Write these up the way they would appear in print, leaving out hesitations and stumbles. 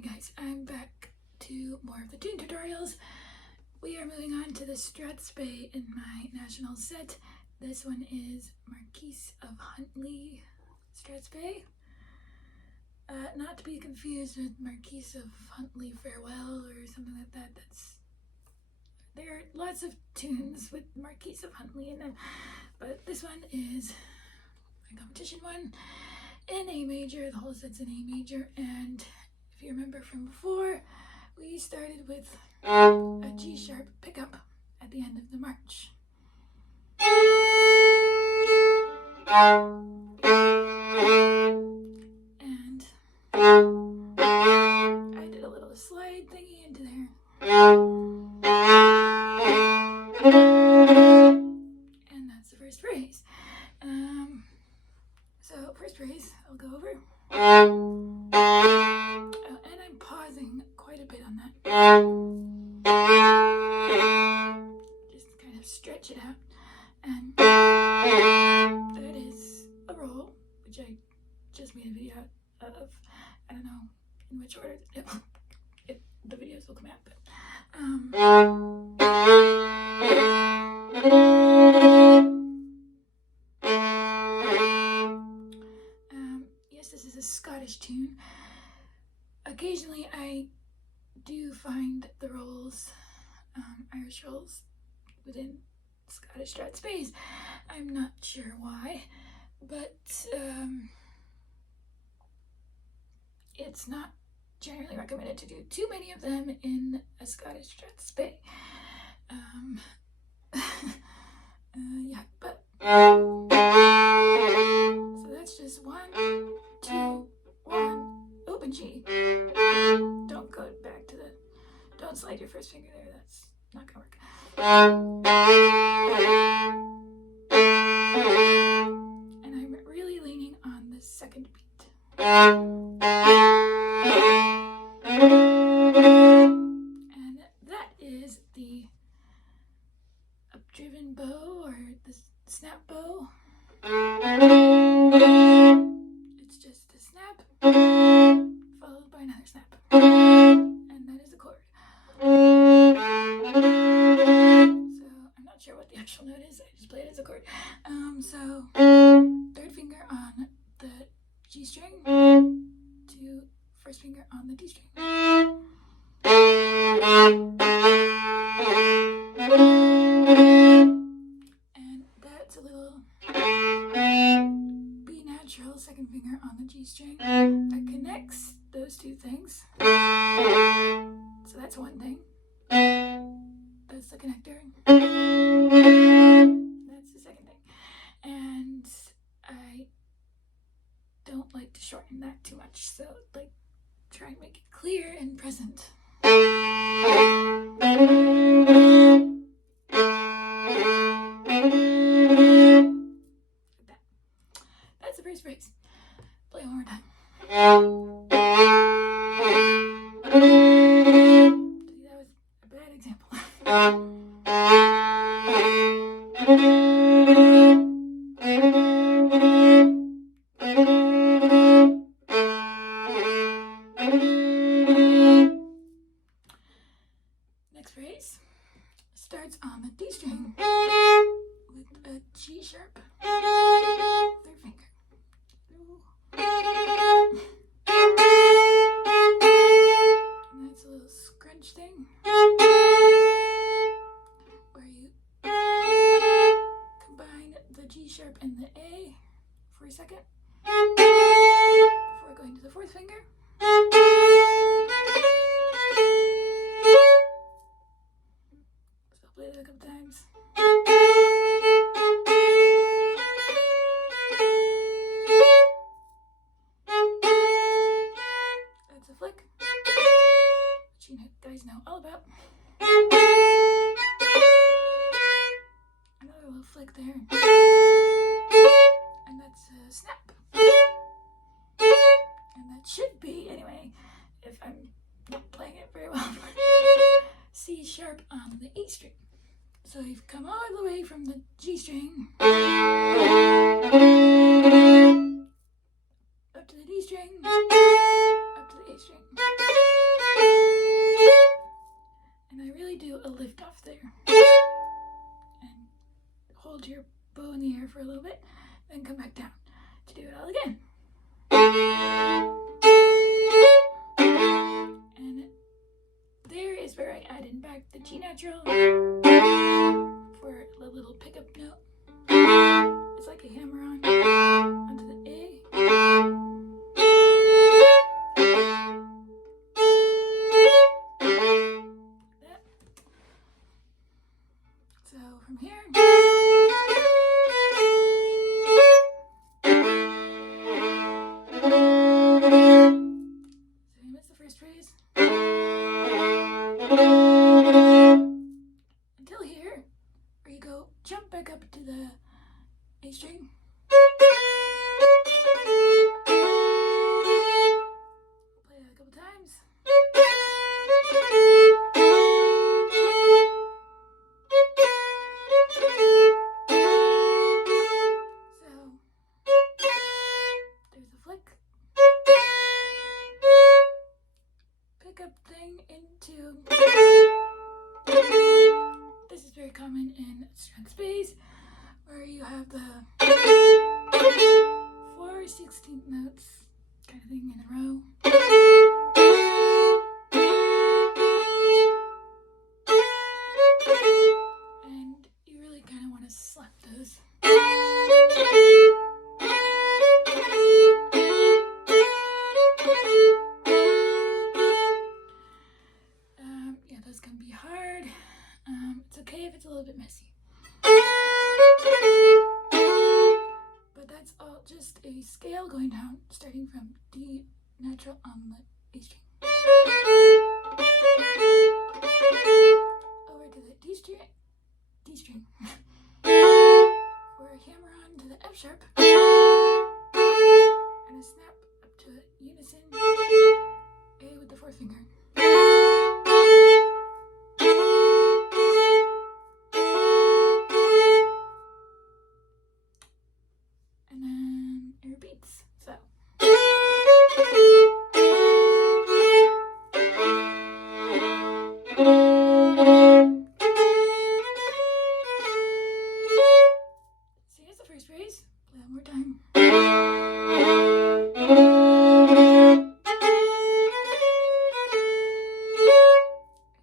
Alright guys, I'm back to more of the tune tutorials. We are moving on to the Strathspey in my national set. This one is Marquis of Huntley Strathspey. Not to be confused with Marquis of Huntley Farewell or something like that. There are lots of tunes with Marquis of Huntley in them, but this one is my competition one in A major. The whole set's in A major, and if you remember from before, we started with a G sharp pickup at the end of the march. And I did a little slide thingy into there. And that's the first phrase. So first phrase, I'll go over. And I'm pausing quite a bit on that. Just kind of stretch it out. And that is a roll, which I just made a video out of. I don't know in which order the videos will come out, but yes, this is a Scottish tune. Occasionally I do find the rolls, Irish rolls, within Scottish Strathspeys. I'm not sure why, but it's not generally recommended to do too many of them in a Scottish Strathspey. Yeah, but so that's just 1, 2, 1, open G. Don't go back to don't slide your first finger there, that's not gonna work. And I'm really leaning on the second beat. And that is the updriven bow, or the snap bow. It's just a snap followed by another snap, and that is a chord. So I'm not sure what the actual note is, I just play it as a chord. So third finger on the G string to first finger on the D string. And that's a little B natural, second finger on the G string, that connects those two things. So that's one thing. That's the connector. That's the second thing. And I don't like to shorten that too much, so like try and make it clear and present. That's the first phrase. Play one more time. See, that was a bad example. Next phrase starts on the D string with a G sharp third finger. And that's a little scrunch thing where you combine the G sharp and the A for a second before going to the fourth finger. So I'll play that a couple times. That's a flick, which you guys know all about. Another little flick there. And that's a snap. And that should be, anyway, if I'm not playing it very well, C sharp on the E string. So you've come all the way from the G string up to the D string, up to the A string. And I really do a lift off there. And hold your bow in the air for a little bit, then come back down to do it all again. And there is where I add in back the G natural for the little pickup note. It's like a hammer-on onto the A. That. So from here, same as the first phrase. Until here, where you go jump back up to the A string. Play that a couple times. So there's a flick. Pickup thing into. This is very common in Strathspey, where you have the 4 16th notes kind of thing in a row. And you really kind of want to slap those. Yeah, those can be hard. It's okay if it's a little bit messy. But that's all just a scale going down, starting from D natural on the A string. Over to the D string. For a hammer on to the F sharp. And a snap up to the unison A with the fourth finger. And then it repeats. So. See, here's the first phrase. Play that one more time.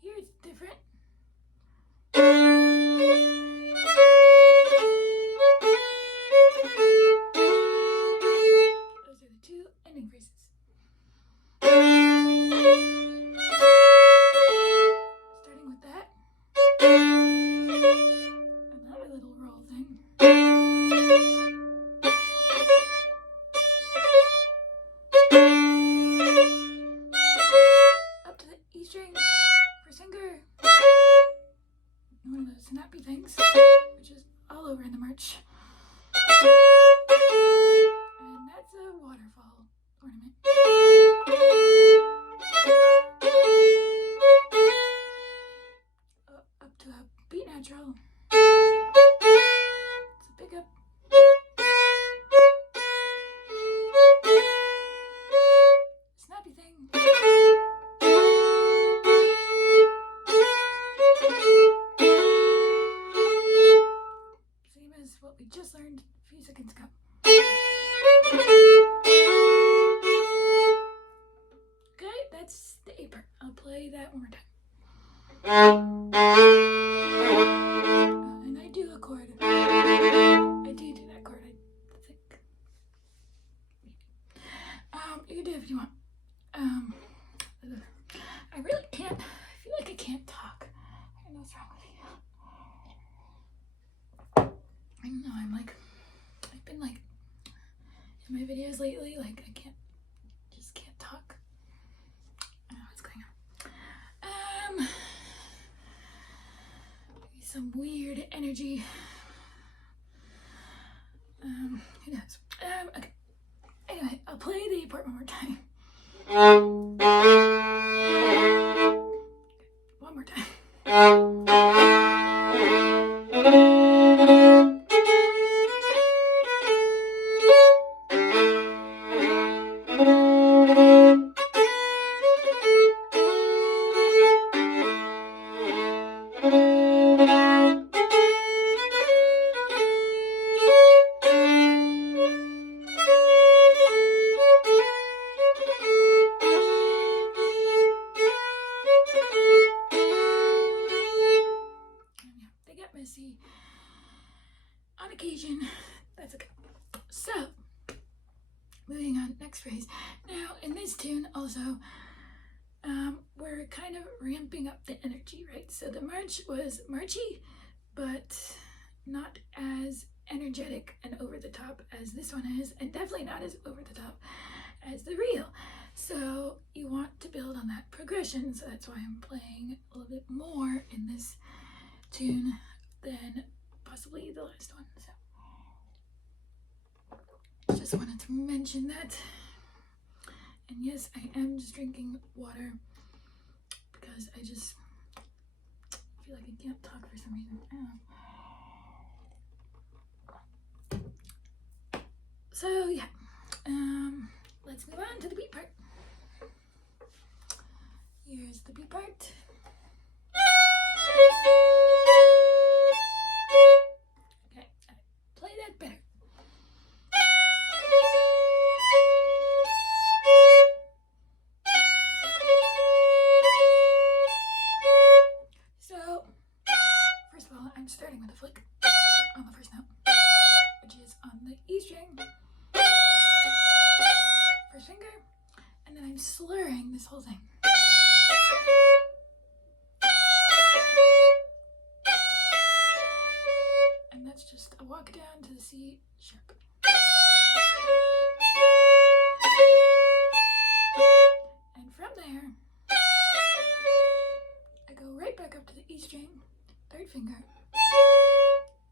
Here it's different. Those are the two ending phrases. Starting with that. Another little roll thing. Up to the E string for finger. One of those snappy things, which is all over in the march. And that's a waterfall ornament. Up to a B natural. It's a pickup. Snappy thing. Same as what we just learned a few seconds ago. Okay, that's the A part. I'll play that one more time. And I do a chord. I do that chord, I think. You can do it if you want. I really can't. I feel like I can't talk. I don't know what's wrong with me. I don't know. I've been like in my videos lately. Like I can't talk. I don't know what's going on. Some weird energy. Who knows? Okay. Anyway, I'll play the part one more time. One more time. Now, in this tune, also, we're kind of ramping up the energy, right? So the march was marchy, but not as energetic and over the top as this one is, and definitely not as over the top as the reel. So you want to build on that progression, so that's why I'm playing a little bit more in this tune than possibly the last one. So just wanted to mention that. And yes, I am just drinking water because I just feel like I can't talk for some reason. So yeah, let's move on to the beat part. Here's the beat part. Okay, play that better. So, first of all, I'm starting with a flick on the first note, which is on the E string, first finger, and then I'm slurring this whole thing. And that's just a walk down to the C sharp. And from there, I go right back up to the E string, third finger,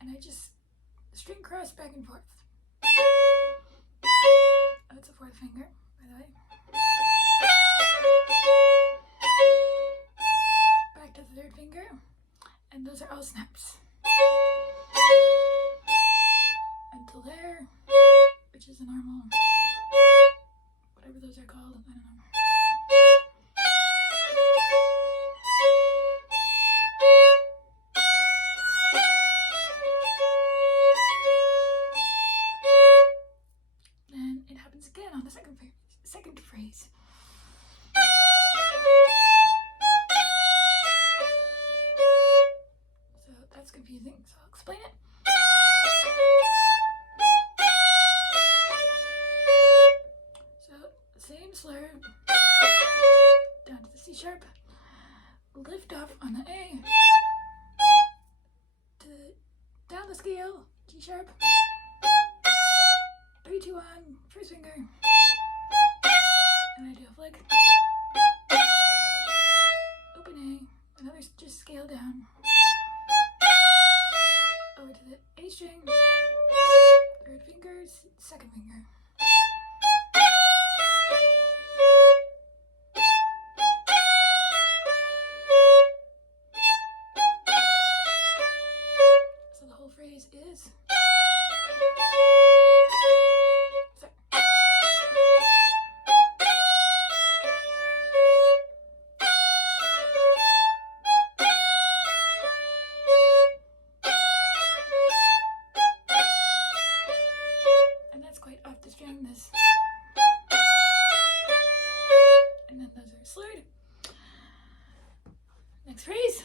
and I just string cross back and forth. That's a fourth finger, by the way. Back to the third finger, and those are all snaps. Until there, which is a normal, whatever those are called, I don't know. Then it happens again on the second phrase. So that's confusing, so I'll explain it. So same slur, down to the C sharp, lift off on the A, to down the scale, G sharp, 3, 2, 1, first finger, and I do a flick, open A, another just scale down, over to the A string, third finger, second finger. So the whole phrase is off the string, this, and then those are slurred. Next phrase.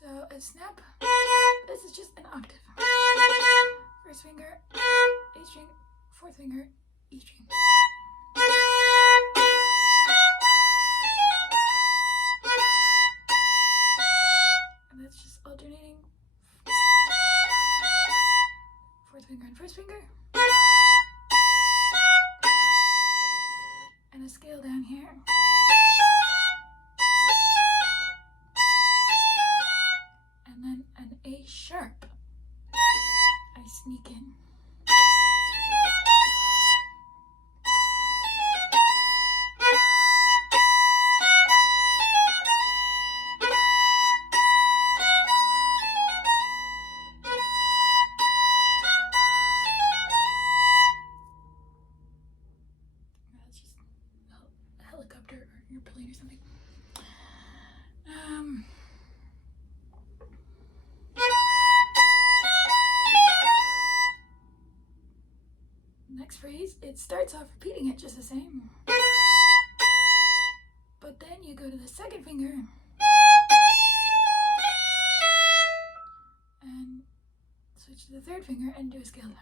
So a snap, this is just an octave. First finger, A string, fourth finger, E string. And that's just alternating. Fourth finger and first finger, and a scale down here, and then an A sharp I sneak in. Helicopter or airplane or something. Next phrase, it starts off repeating it just the same, but then you go to the second finger and so switch to the third finger and do a scale down.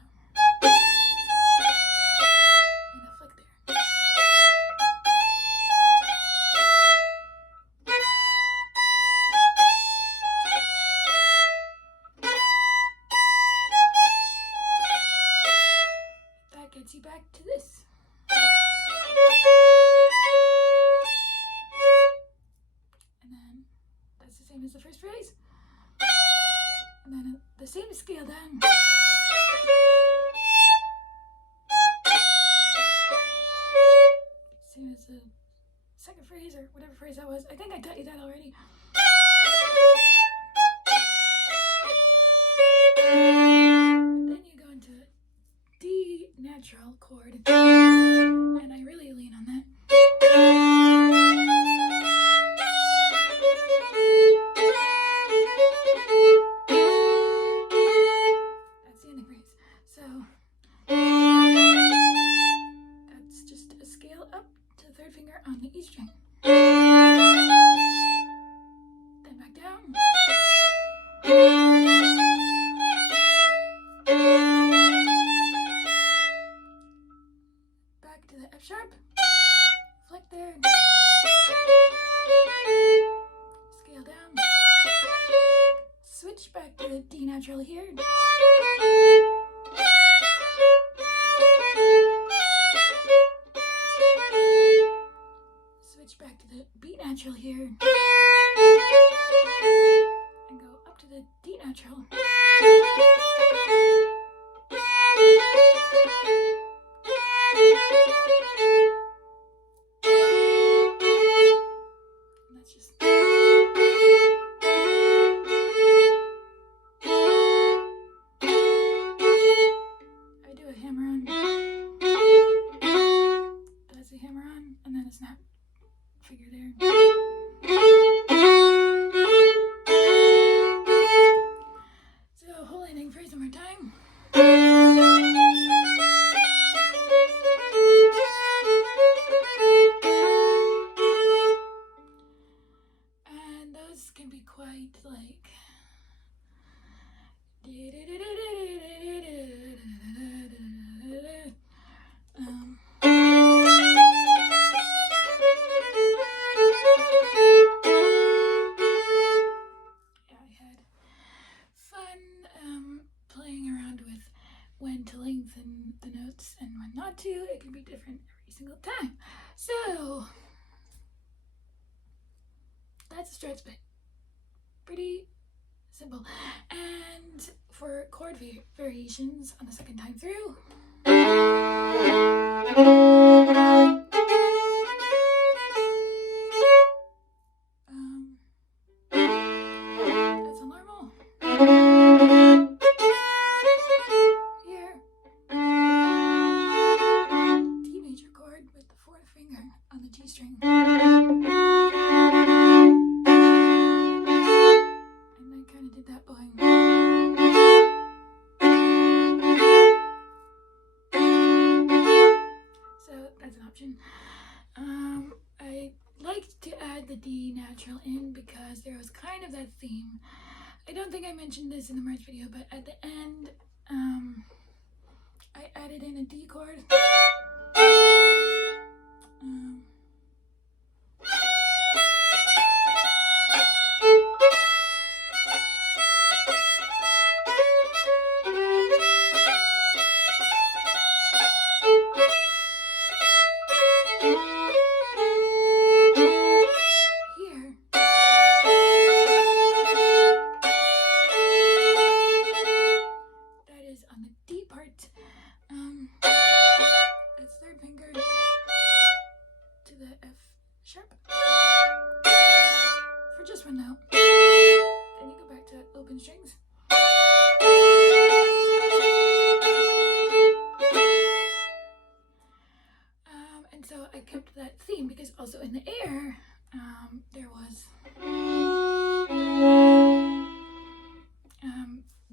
And a flick there. That gets you back to this. And then that's the same as the first phrase. And then the same scale down. Same as the second phrase or whatever phrase that was. I think I taught you that already. But then you go into a D natural chord. And I really lean on that. That's the ending phrase. So that's just a scale up to the third finger on the E string. Then back down. Back to the F sharp. Flick there. Scale down. Switch back to the D natural here. Switch back to the B natural here. And go up to the D natural. And that's just... I do a hammer on. That's a hammer on, and then a snap figure there. So, whole ending phrase one more time. And those can be quite like... playing around with when to lengthen the notes and when not to. It can be different every single time. So that's a Strathspey. Pretty simple. And for chord variations on the second time through, that's a normal. Here, D major chord with the fourth finger on the G string. And I kind of did that bowing. So that's an option. I liked to add the D natural in because there was kind of that theme. I don't think I mentioned this in the March video, but at the end, I added in a D chord. Here. That is on the D part. That's third finger to the F sharp. For just one note. Then you go back to open strings. And so I kept that theme because also in the air, there was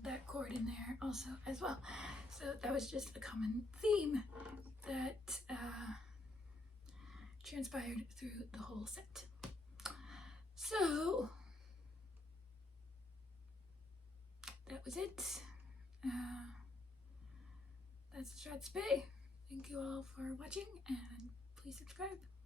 that chord in there also as well. So that was just a common theme that transpired through the whole set. So that was it. that's Strathspey. Thank you all for watching, and please subscribe.